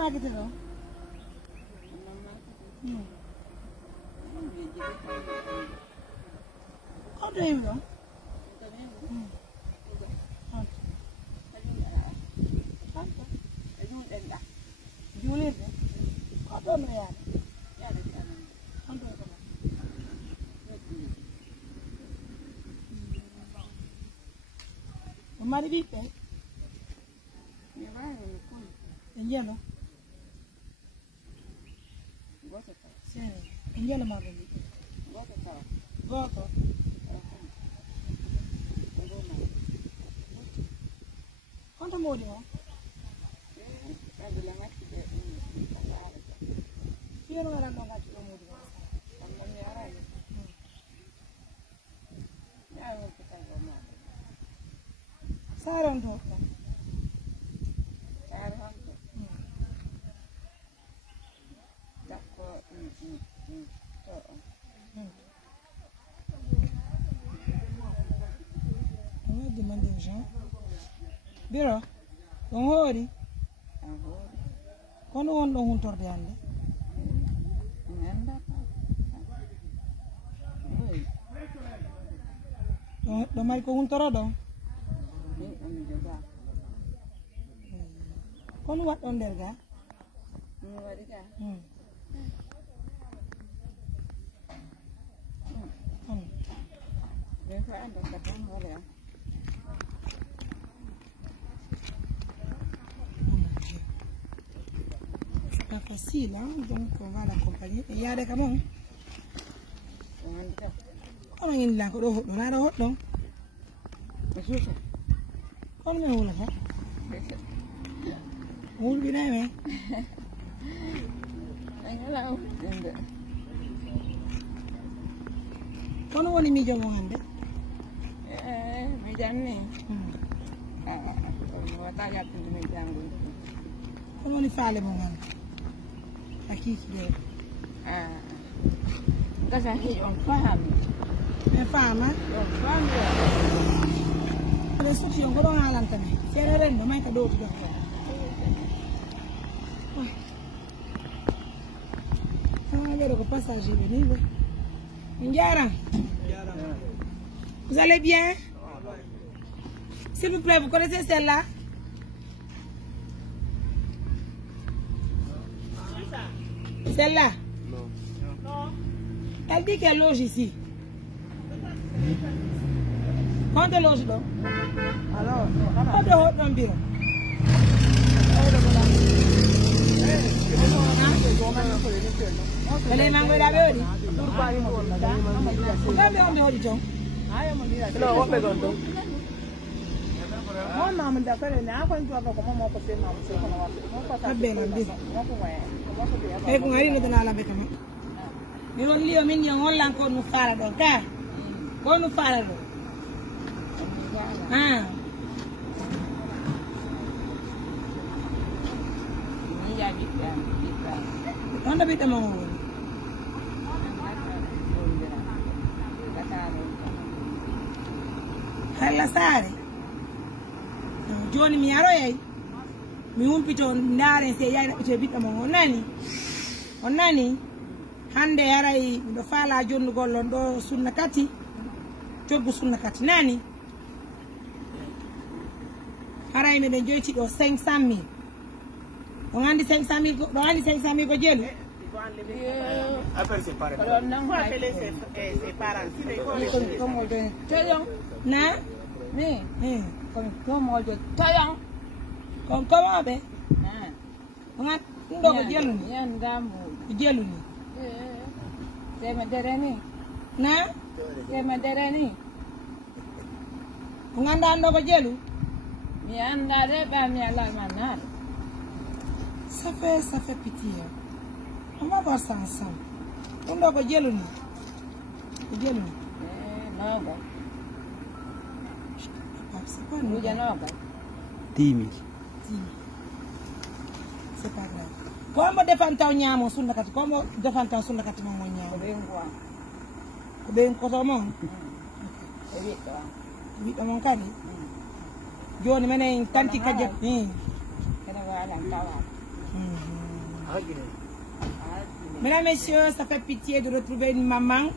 market no? How do you know? Julie, how do you know? Mari bipe? Enjelo? Sì, enjelo mari bipe? Voto? Quanto modi ho? Io non era non faccio modi. Saron do. Demandei já. Biro, don't worry. Quando on do huntor de ande? Do mari ko huntor do? Kono wat on der ga? Wadi ga. C'est pas facile, hein? Donc on va l'accompagner. Et il y a des camons. Comment il l'a encore hot? On a hot non? Comment il l'a fait? Ul bina me. Kono woni mijo mo hande? Mi janni. Wata jappinde mi jangol. Kono woni faale mo hande? Hakiki de. Gasa hi on faham. E fama? On faham. Le suti on ko do halantane. Sere rendo may ka do to do. Le passage est venu. Ndiara. Vous allez bien? S'il vous plaît, vous connaissez celle-là? Celle-là? Non. Elle dit qu'elle loge ici. Quand elle loge donc? Alors, on doit dans le bureau. Bele mango da beori. Da be on de horizon. No, what be gondo. Mo na mo da fere na akwa ntu aba ko mo ko se ma mo se ko na wa. Mo ko ta be ndi. Mo ko we. E ko ngari mo na la be kama. Ni ron liyo min yo hollan ko nu fara do ka. Ko nu fara do. Ni ya bi ya. Quando abita mo? Alla sare. Joni mi yaro yai. Mi umpito ndare se yai na bita mo onani. Onani hande yarai do fala jondu gollon do sunna kati. Toggu sunna kati nani. Haray me den joyti do 500,000. On andi 500,000 ko do andi 500,000 ko jeli. Après c'est pareil. Alors non va appeler ses parents. Comme de toyon na mais comme de toyon. Comme comment be? On a ndo ko jelu ni. Yandamu. Jelu ni. C'est maderani. Na? C'est maderani. On anda ndo ko jelu. Mi anda reba mi ala manar. Ça fait pitié. On va voir ça ensemble. On doit go jelu ni. Jelu ni. Non ba. C'est pas nous. Non ba. 10 000. C'est pas grave. Como defanta nyamo sunna kati como defanta sunna kati mo nyamo. Ko ben ko to mo. Evita mon kadi. Joni menen tanti kajet ni. Kada wala tawa. Mesdames, messieurs, ça fait pitié de retrouver une maman,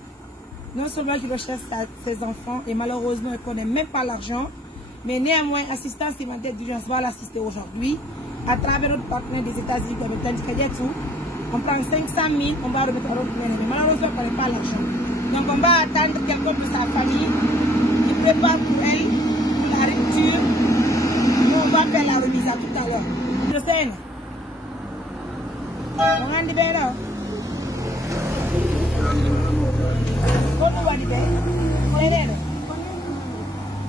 non seulement qui recherche ses enfants, et malheureusement, elle ne connaît même pas l'argent, mais néanmoins, assistance alimentaire d'urgence va l'assister aujourd'hui, à travers notre partenaire des États-Unis, comme on prend 500 000, on va remettre à l'autre, mais malheureusement, on ne connaît pas l'argent. Donc, on va attendre quelqu'un de sa famille qui prépare pour elle la rupture. Nous, on va faire la remise à tout à l'heure. Je sais, on va dire, kono wadi be koyere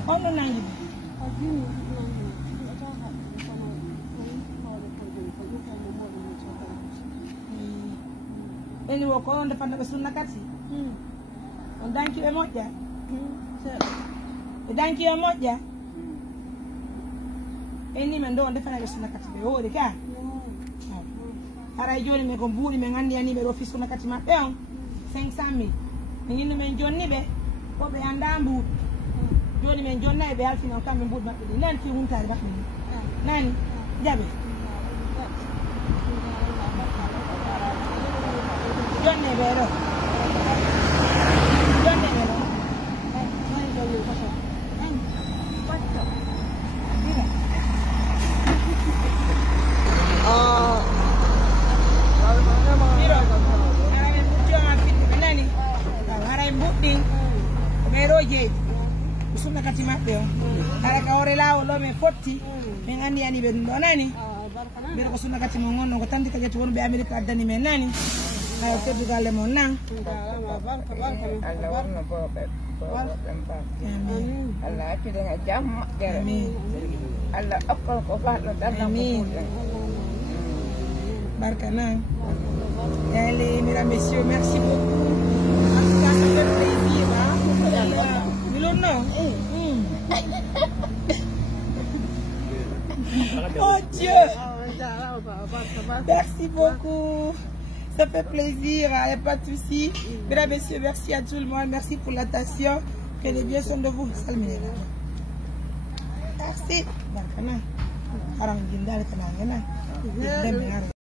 kono nangi eni wo ko on defande be sunna kati on danki be mojja e danki e mojja eni men do on defande be sunna kati be wodi ka ara joni me ko buuri me ngandi ani be do fi sunna kati mabbe on 500 000 ni men jonni be ko be anda mbu joni men jonna be alfina kambe mbu mabbe nan fi huntare mabbe nani jabe jonne be ro jonne be ro nani do yo ko nani patto dira budding mero je sunna kati mabbe on ara ka ore lawo lo me fotti min andi ani be do nani be ko sunna kati mo ngonno ko tandi kageti won be America addani men nani ay teddu galle mon nan Allah wonno bobe Allah akide nga jam amin Allah akkol ko faatno dalla amin barkana allez mesdames messieurs merci beaucoup. Ça fait plaisir, hein? Oh Dieu! Merci beaucoup. Ça fait plaisir, il n'y a pas de souci. Mesdames, messieurs, merci à tout le monde. Merci pour l'attention. Que les biens sont de vous. Merci.